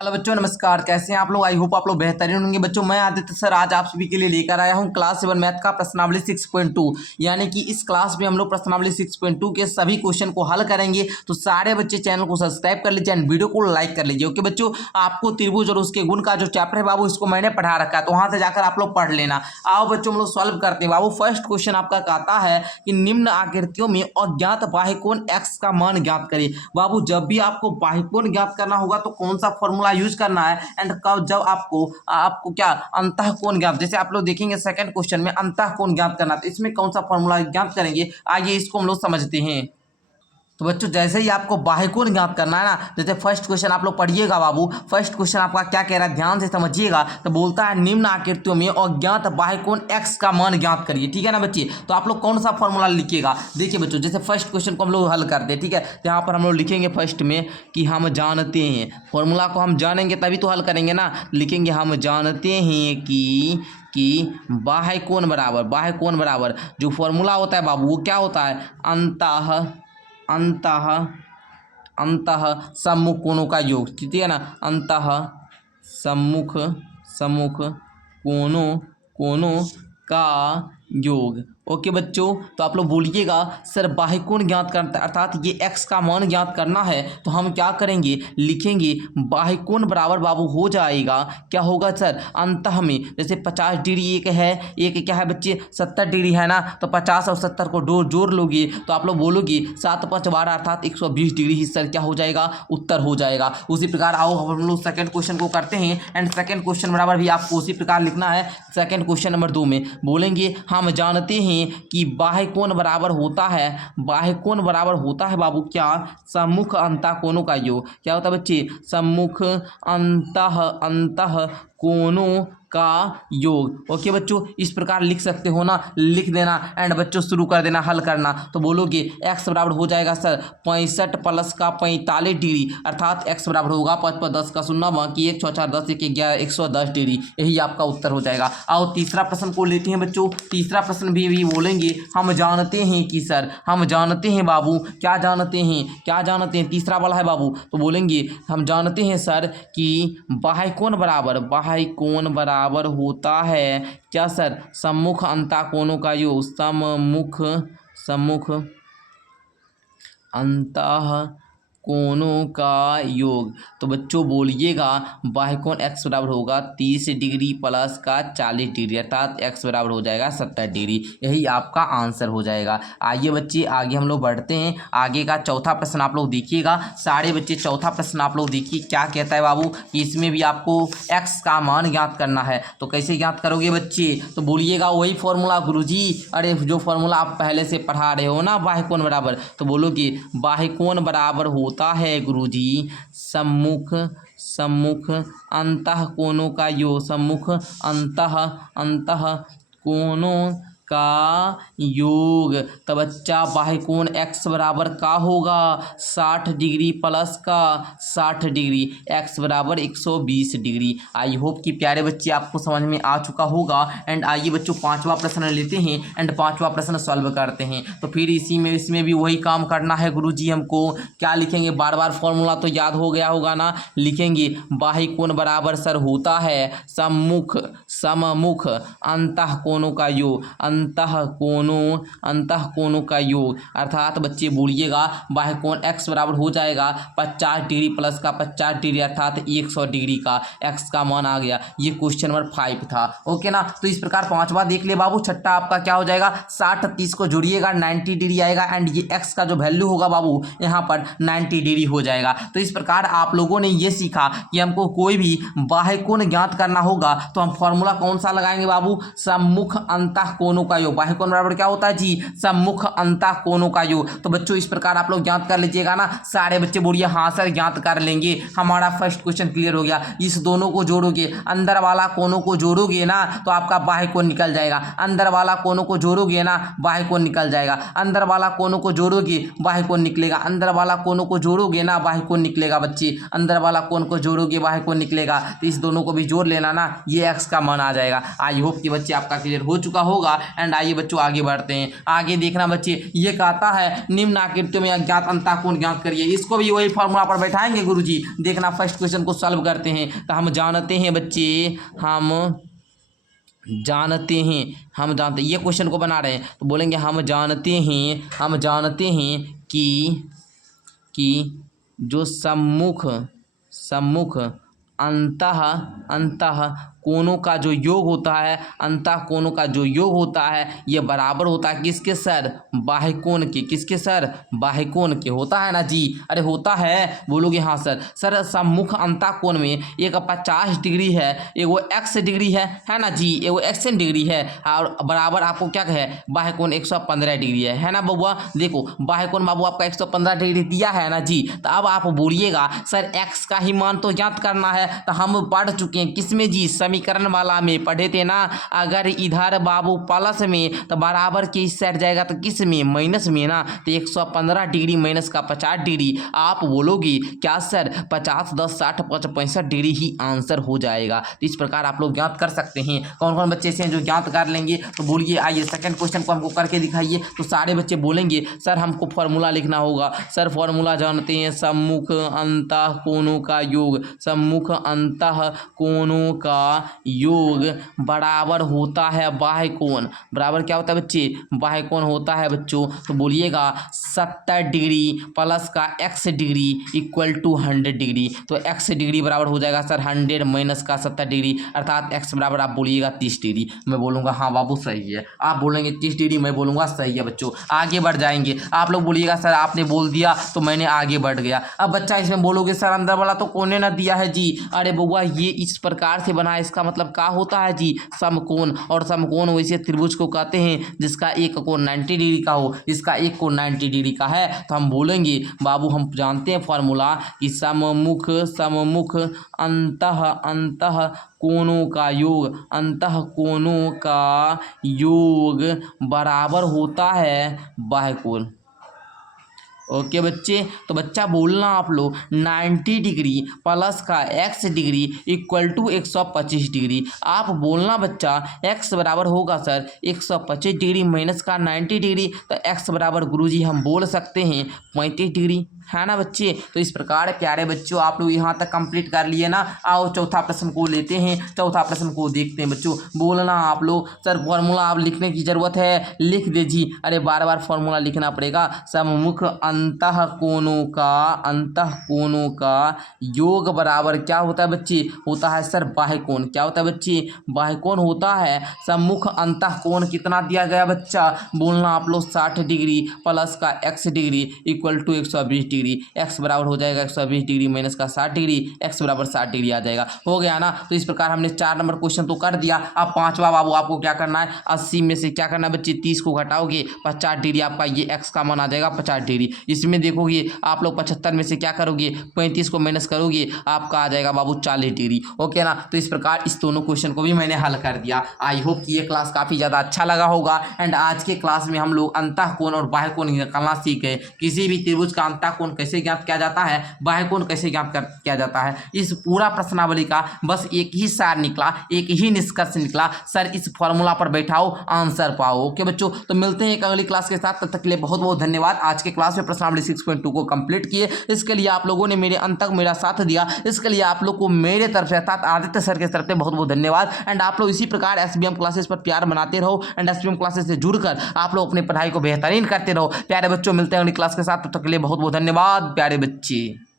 Hello बच्चों, नमस्कार। कैसे हैं आप लोग? आई होप आप लोग बेहतरीन होंगे। बच्चों, मैं आदित्य सर आज आप सभी के लिए लेकर आया हूं क्लास 7 मैथ का प्रश्नावली 6.2। यानी कि इस क्लास में हम लोग प्रश्नावली 6.2 के सभी क्वेश्चन को हल करेंगे। तो सारे बच्चे चैनल को सब्सक्राइब कर लीजिए एंड वीडियो को लाइक कर लीजिए। ओके बच्चों, आपको त्रिभुज और उसके गुण का जो चैप्टर है बाबू, इसको मैंने पढ़ा रखा है, तो वहां से जाकर आप लोग पढ़ लेना। आओ बच्चों, हम लोग सॉल्व करते हैं। बाबू, फर्स्ट क्वेश्चन आपका कहता है कि निम्न आकृतियों में अज्ञात बाह्यकोण एक्स का मान ज्ञात करिए। बाबू, जब भी आपको बाह्यकोण ज्ञात करना होगा तो कौन सा फॉर्मूला यूज करना है एंड कब, जब आपको आपको क्या अंतः कोण ज्ञात, जैसे आप लोग देखेंगे सेकंड क्वेश्चन में अंतः कोण ज्ञात करना, तो इसमें कौन सा फॉर्मूला ज्ञात करेंगे, आइए इसको हम लोग समझते हैं। तो बच्चों, जैसे ही आपको बाह्यकोण ज्ञात करना है ना, जैसे फर्स्ट क्वेश्चन आप लोग पढ़िएगा बाबू। फर्स्ट क्वेश्चन आपका क्या कह रहा है, ध्यान से समझिएगा। तो बोलता है निम्न आकृतियों में अज्ञात बाह्यकोण एक्स का मान ज्ञात करिए। ठीक है ना बच्चे? तो आप लोग कौन सा फॉर्मूला लिखिएगा? देखिए बच्चों, जैसे फर्स्ट क्वेश्चन को हम लोग हल करते हैं। ठीक है, तो यहाँ पर हम लोग लिखेंगे फर्स्ट में कि हम जानते हैं, फॉर्मूला को हम जानेंगे तभी तो हल करेंगे ना। लिखेंगे हम जानते हैं कि बाह्यकोण बराबर जो फॉर्मूला होता है बाबू, वो क्या होता है, अंतः सम्मुख कोणों का योग। ठीक है ना, अंतः सम्मुख कोणों का योग। ओके बच्चों, तो आप लोग बोलिएगा सर बाह्यकोण ज्ञात करना, अर्थात ये एक्स का मान ज्ञात करना है, तो हम क्या करेंगे, लिखेंगे बाह्यकोण बराबर बाबू हो जाएगा, क्या होगा सर, अंतः में जैसे 50 डिग्री एक है, एक क्या है बच्चे 70 डिग्री है ना, तो 50 और 70 को जोड़ लोगे तो आप लोग बोलोगे 7 5 12 अर्थात 120 डिग्री ही सर क्या हो जाएगा, उत्तर हो जाएगा। उसी प्रकार आओ हम लोग सेकंड क्वेश्चन को करते हैं एंड सेकंड क्वेश्चन बराबर भी आपको उसी प्रकार लिखना है। सेकंड क्वेश्चन नंबर 2 में बोलेंगे हम जानते हैं कि बाह्यकोण बराबर होता है बाबू क्या, सम्मुख अंतः कोणों का योग। क्या होता है बच्चे, सम्मुख अंतः कोणों का योग। ओके बच्चों, इस प्रकार लिख सकते हो ना, लिख देना एंड बच्चों शुरू कर देना हल करना। तो बोलोगे x बराबर हो जाएगा सर 65 प्लस का 45 डिग्री, अर्थात x बराबर होगा 5 5 10 का 0, बाकी 1 6 4 10 1 11 110 डिग्री, यही आपका उत्तर हो जाएगा। आओ तीसरा प्रश्न को लेते हैं बच्चों। तीसरा प्रश्न भी बोलेंगे हम जानते हैं कि सर, हम जानते हैं बाबू, क्या जानते हैं, तीसरा वाला है बाबू। तो बोलेंगे हम जानते हैं सर कि बाह्यकोण बराबर होता है क्या सर, सम्मुख अंतः कोणों का योग, सम्मुख अंतः कोणों का योग। तो बच्चों बोलिएगा बाह्यकोण x बराबर होगा 30 डिग्री प्लस का 40 डिग्री, अर्थात x बराबर हो जाएगा 70 डिग्री, यही आपका आंसर हो जाएगा। आइए बच्चे आगे हम लोग बढ़ते हैं। आगे का चौथा प्रश्न आप लोग देखिएगा, सारे बच्चे चौथा प्रश्न आप लोग देखिए क्या कहता है बाबू, कि इसमें भी आपको x का मान ज्ञात करना है। तो कैसे ज्ञात करोगे बच्चे, तो बोलिएगा वही फॉर्मूला गुरुजी, अरे जो फॉर्मूला आप पहले से पढ़ा रहे हो ना बाह्यकोण बराबर, तो बोलोगे बाह्यकोण बराबर होता है गुरुजी सम्मुख अंतः कोणों का योग, सम्मुख अंतः कोणों का योग। तो बच्चा बाह्यकोण x बराबर का होगा 60 डिग्री प्लस का 60 डिग्री, x बराबर 120 डिग्री। आई होप कि प्यारे बच्चे आपको समझ में आ चुका होगा। एंड आइए बच्चों पांचवा प्रश्न लेते हैं एंड पांचवा प्रश्न सॉल्व करते हैं। तो फिर इसमें भी वही काम करना है गुरुजी, हमको क्या लिखेंगे, बार बार फॉर्मूला तो याद हो गया होगा ना। लिखेंगे बाह्यकोण बराबर सर होता है सम्मुख अंतः कोणों का योग, अंतः कोणों का योग, अर्थात बच्चे बोलिएगा बाह्यकोण x बराबर हो जाएगा 50 डिग्री प्लस का 50 डिग्री, अर्थात 100 डिग्री का x का मान आ गया। ये क्वेश्चन नंबर 5 था। ओके ना, तो इस प्रकार पांचवा देख ले बाबू। छठा आपका क्या हो जाएगा, 60 30 को जोड़िएगा 90 डिग्री आएगा एंड ये x का जो वैल्यू होगा बाबू यहाँ पर 90 डिग्री हो जाएगा। तो इस प्रकार आप लोगों ने ये सीखा कि हमको कोई भी बाह्यकोण ज्ञात करना होगा तो हम फॉर्मूला कौन सा लगाएंगे बाबू, सम्मुख अंतः कोणों का योग। बाह्यकोण बराबर क्या होता है जी, सम्मुख अंतः कोणों का योग। तो बच्चों इस प्रकार आप लोग ज्ञात कर लीजिएगा ना। सारे बच्चे बोलिए हाँ सर ज्ञात कर लेंगे। हमारा फर्स्ट क्वेश्चन क्लियर हो गया। इस दोनों को जोड़ोगे, अंदर वाला कोणों को जोड़ोगे ना तो आपका बाह्यकोण निकल जाएगा। अंदर वाला कोणों को जोड़ोगे ना बाह्यकोण निकल जाएगा। अंदर वाला कोणों को जोड़ोगे बाह्यकोण निकलेगा। अंदर वाला कोणों को जोड़ोगे ना बाह्यकोण निकलेगा। बच्चे अंदर वाला कोण को जोड़ोगे बाह्यकोण निकलेगा। तो इस दोनों को भी जोड़ लेना ना, ये x का मान आ जाएगा। आई होप कि बच्चे आपका क्लियर हो चुका होगा एंड आइए बच्चों आगे बढ़ते हैं। आगे देखना बच्चे, ये कहता है निम्न आकृतियों में अज्ञात अंतःकोण ज्ञात करिए। इसको भी वही फॉर्मूला पर बैठाएंगे गुरुजी। देखना फर्स्ट क्वेश्चन को सॉल्व करते हैं। तो हम जानते हैं बच्चे, हम जानते हैं ये क्वेश्चन को बना रहे हैं तो बोलेंगे हम जानते हैं कि जो सम्मुख अंतः कोणों का जो योग होता है, अंतः कोणों का जो योग होता है ये बराबर होता है किसके सर, बाह्य कोण के। किसके सर, बाह्य कोण के। होता है ना जी, अरे होता है, बोलोगे हाँ सर। सर सम्मुख अंतः कोण में एक 50 डिग्री है, एगो x डिग्री है ना जी, एगो x डिग्री है, और बराबर आपको क्या है, बाह्य कोण 115 डिग्री है ना बबुआ। देखो बाह्य कोण बाबू आपका 115 डिग्री दिया है ना जी। तो अब आप बोलिएगा सर x का ही मान तो ज्ञात करना है। तो हम पढ़ चुके हैं किसमें जी, समीकरण वाला में पढ़े थे ना। अगर इधर बाबू प्लस में तो बराबर के इस साइड जाएगा तो किस में, माइनस में ना। तो 115 डिग्री माइनस का 50 डिग्री, आप बोलोगे क्या सर 50 10 60 65 डिग्री ही आंसर हो जाएगा। तो इस प्रकार आप लोग ज्ञात कर सकते हैं। कौन कौन बच्चे से जो ज्ञात कर लेंगे तो बोलिए। आइए सेकंड क्वेश्चन को हमको करके दिखाइए। तो सारे बच्चे बोलेंगे सर हमको फॉर्मूला लिखना होगा। सर फॉर्मूला जानते हैं, सम्मुख अंतः कोणों का योग, सम्मुख अंतः कोणों का योग बराबर होता है बाह्य कोण। बराबर क्या होता है बच्चे, बाह्य कोण होता है बच्चों। तो बोलिएगा 70 डिग्री प्लस का x degree equal to 100 degree. तो x डिग्री बराबर हो जाएगा सर 100 माइनस का 70 डिग्री, अर्थात x बराबर आप बोलिएगा 30 डिग्री। मैं बोलूँगा हाँ बाबू सही है, आप बोलेंगे 30 डिग्री, मैं बोलूँगा सही है। बच्चों आगे बढ़ जाएंगे, आप लोग बोलिएगा सर आपने बोल दिया तो मैंने आगे बढ़ गया। अब बच्चा इसमें बोलोगे सर अंदर वाला तो कोने ना दिया है जी। अरे बउआ ये इस प्रकार से बना है, इसका मतलब क्या होता है जी, समकोण। और समकोण वैसे त्रिभुज को कहते हैं जिसका एक कोण 90 डिग्री का हो, इसका एक कोण 90 डिग्री का है। तो हम बोलेंगे बाबू हम जानते हैं फॉर्मूला कि सममुख अंतः कोणों का योग, अंतः कोणों का योग बराबर होता है बाह्य कोण। ओके बच्चे, तो बच्चा बोलना आप लोग 90 डिग्री प्लस का x degree equal to 125 degree. आप बोलना बच्चा x बराबर होगा सर 125 डिग्री माइनस का 90 डिग्री। तो x बराबर गुरुजी हम बोल सकते हैं 35 डिग्री, है ना बच्चे। तो इस प्रकार प्यारे बच्चों आप लोग यहाँ तक कंप्लीट कर लिए ना। आओ चौथा प्रश्न को लेते हैं, चौथा प्रश्न को देखते हैं बच्चों। बोलना आप लोग सर फॉर्मूला आप लिखने की जरूरत है, लिख दे जी। अरे बार बार फॉर्मूला लिखना पड़ेगा। सम्मुख अंतः कोणों का योग बराबर क्या होता है बच्चे, होता है सर बाह्य कोण। क्या होता है बच्चे, बाह्य कोण होता है। सम्मुख अंतः कोण कितना दिया गया बच्चा, बोलना आप लोग 60 डिग्री प्लस का x degree equal to 120 degree. x बराबर हो जाएगा 120 डिग्री माइनस का 60 डिग्री, x बराबर 60 डिग्री आ जाएगा। हो गया ना। तो इस प्रकार हमने 4 नंबर क्वेश्चन तो कर दिया। अब पांचवा बाबू आपको क्या करना है, 80 में से क्या करना है बच्चे, 30 को घटाओगे 50 डिग्री, आपका ये x का मान आ जाएगा 50 डिग्री। इसमें देखोगे आप लोग 75 में से क्या करोगे, 35 को माइनस करोगे, आपका आ जाएगा बाबू 40 डिग्री। ओके ना। तो इस प्रकार इस दोनों क्वेश्चन को भी मैंने हल कर दिया। आई होप कि ये क्लास काफ़ी ज़्यादा अच्छा लगा होगा। एंड आज के क्लास में हम लोग अंतः कोण और बाह्य कोण निकालना सीख गए। किसी भी त्रिभुज का अंतः कोण कैसे ज्ञात किया जाता है, बाह्य कोण कैसे ज्ञात किया जाता है। इस पूरा प्रश्नावली का बस एक ही सार निकला, एक ही निष्कर्ष निकला, सर इस फॉर्मूला पर बैठाओ आंसर पाओ। ओके बच्चों, तो मिलते हैं एक अगली क्लास के साथ। तब तक के लिए बहुत बहुत धन्यवाद। आज के क्लास में प्रश्नावली 6.2 को कंप्लीट किए, इसके लिए आप लोगों ने मेरे अंत तक मेरा साथ दिया। इसके लिए आप लोग को मेरे तरफ से अर्थात आदित्य सर के तरफ से बहुत बहुत धन्यवाद। एंड आप लोग इसी प्रकार SBM क्लासेस पर प्यार बनाते रहो एंड SBM क्लासेस से जुड़कर आप लोग अपनी पढ़ाई को बेहतरीन करते रहो। प्यारे बच्चों मिलते हैं अगली क्लास के साथ, तब तक के लिए बहुत बहुत धन्यवाद प्यारे बच्चे।